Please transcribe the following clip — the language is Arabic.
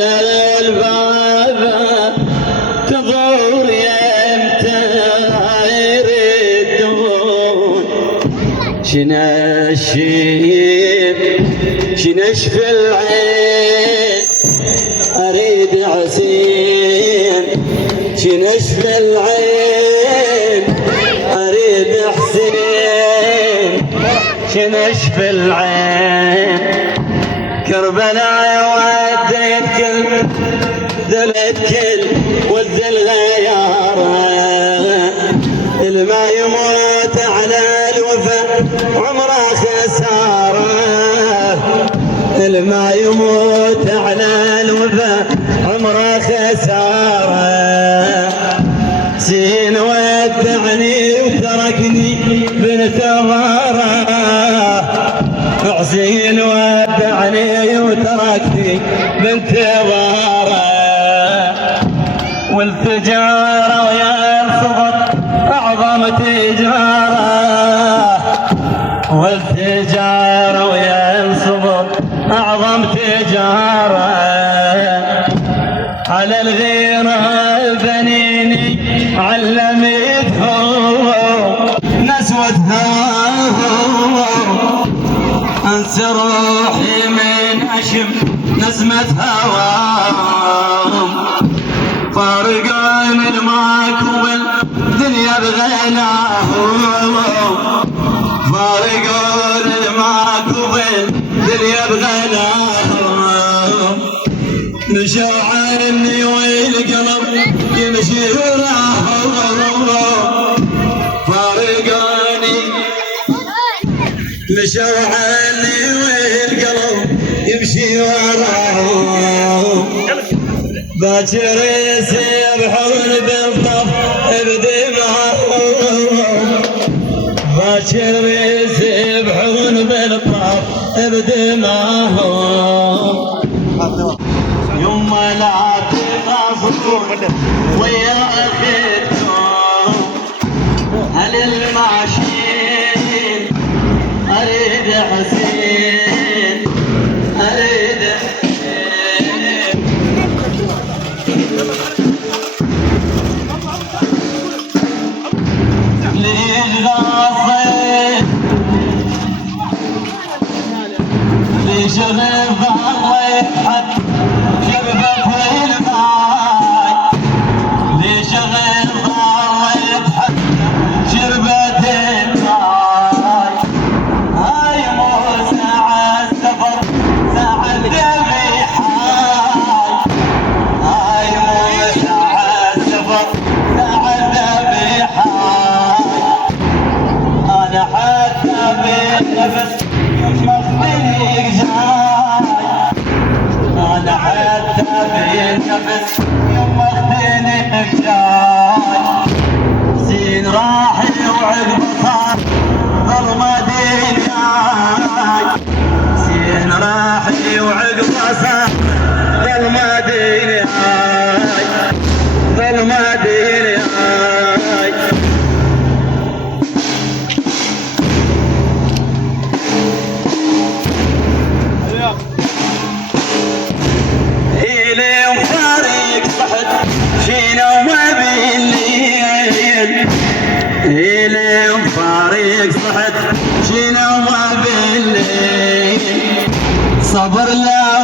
على الباب تضور يمتى يردون شنشف العين اريد حسين شنشف العين اريد حسين شنشف العين كربلاء وديت كل ذلت كل والذل غياره الما يموت على الوفا عمره خساره الما يموت على الوفا عمره خساره حسين ودعني وتركني بانتظاره حسين ودعني وتركني بانتظاره والتجاره ويا الصبر اعظم تجاره والتجاره ويا الصبر اعظم تجاره على الغيره بنيني علمتهم نسوتها انسى روحي من اشم نسمة هواهم فارقين الماك والدنيا بغناهم فارقين الماك والدنيا بغناهم مشوا عني والقلب يمشي وراهم فارقاني مشوا عني والقلب يمشي وراهم باكر يسبحون بالطف بدماهم باكر يسبحون بالطف بدماهم يما لا تخافون ويا اخذكم هل الماشيين اريد حسين اريد حسين ليش غاصين ليش غيب الله يضحك شربت الماي ليش غير الله يضحك شربت الماي هاي مو ساعة سفر ساعة دمي حاي هاي مو ساعة سفر ساعة دمي حاي انا حتى بالنفس مخبري جاي انا حتى بالنفس يوم اخذني بجاي زين راحي وعقب صار ظلمة دنياي زين راحي وعقب صار ظلمة دنياي ظلمة دنياي إلي مفارق صحت شنو ما بالليل صبر لا